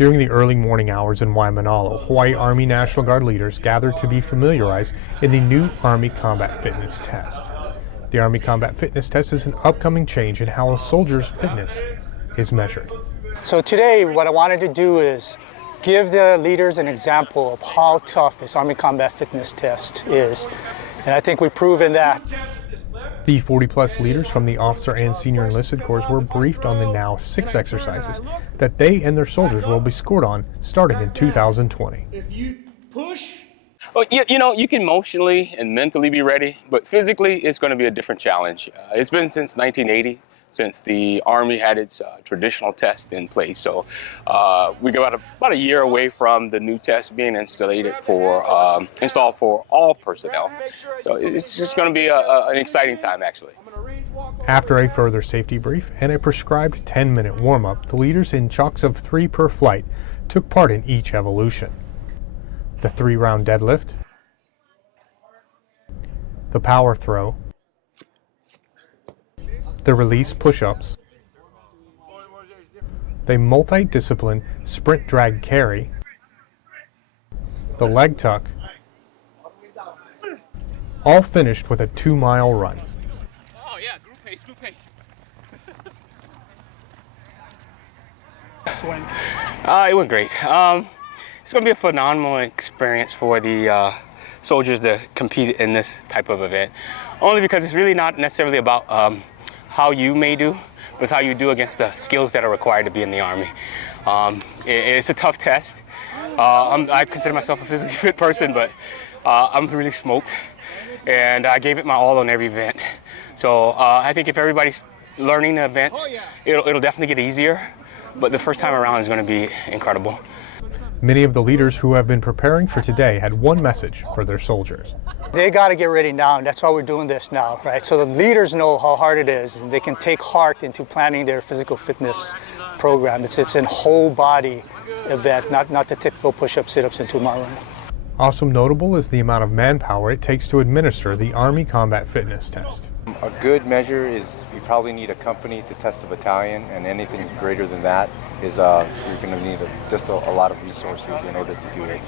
During the early morning hours in Waimanalo, Hawaii Army National Guard leaders gathered to be familiarized in the new Army Combat Fitness Test. The Army Combat Fitness Test is an upcoming change in how a soldier's fitness is measured. So today what I wanted to do is give the leaders an example of how tough this Army Combat Fitness Test is. And I think we've proven that. The 40-plus leaders from the officer and senior enlisted corps were briefed on the now 6 exercises that they and their soldiers will be scored on starting in 2020. If you push... Well, you know, you can emotionally and mentally be ready, but physically it's going to be a different challenge. It's been since 1980 since the Army had its traditional test in place. So we got about a year away from the new test being installed for all personnel. So it's just going to be an exciting time, actually. After a further safety brief and a prescribed 10-minute warm-up, the leaders in chunks of 3 per flight took part in each evolution. The 3-round deadlift, the power throw, the release push-ups, the multi-discipline sprint drag carry, the leg tuck, all finished with a 2-mile run. Oh yeah, group pace, group pace. It went great. It's going to be a phenomenal experience for the soldiers to compete in this type of event. Only because it's really not necessarily about how you may do, but it's how you do against the skills that are required to be in the Army. It's a tough test. I consider myself a physically fit person, but I'm really smoked. And I gave it my all on every event. So I think if everybody's learning the events, it'll definitely get easier. But the first time around is going to be incredible. Many of the leaders who have been preparing for today had one message for their soldiers. They got to get ready now, and that's why we're doing this now, right? So the leaders know how hard it is, and they can take heart into planning their physical fitness program. It's a whole body event, not the typical push-ups, sit-ups, and 2-mile run. Also notable is the amount of manpower it takes to administer the Army Combat Fitness Test. A good measure is you probably need a company to test a battalion, and anything greater than that is you're going to need just a lot of resources in order to do it.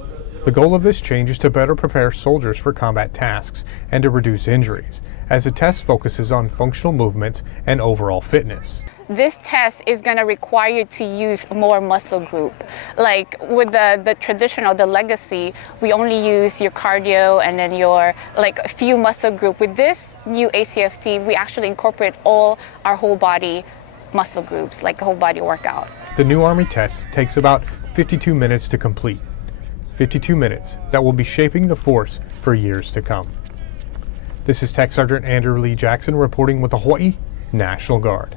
The goal of this change is to better prepare soldiers for combat tasks and to reduce injuries, as the test focuses on functional movements and overall fitness. This test is going to require you to use more muscle group. Like with the traditional, the legacy, we only use your cardio and then your a few muscle group. With this new ACFT, we actually incorporate all our whole body muscle groups, like a whole body workout. The new Army test takes about 52 minutes to complete. 52 minutes that will be shaping the force for years to come. This is Tech Sergeant Andrew Lee Jackson reporting with the Hawaii National Guard.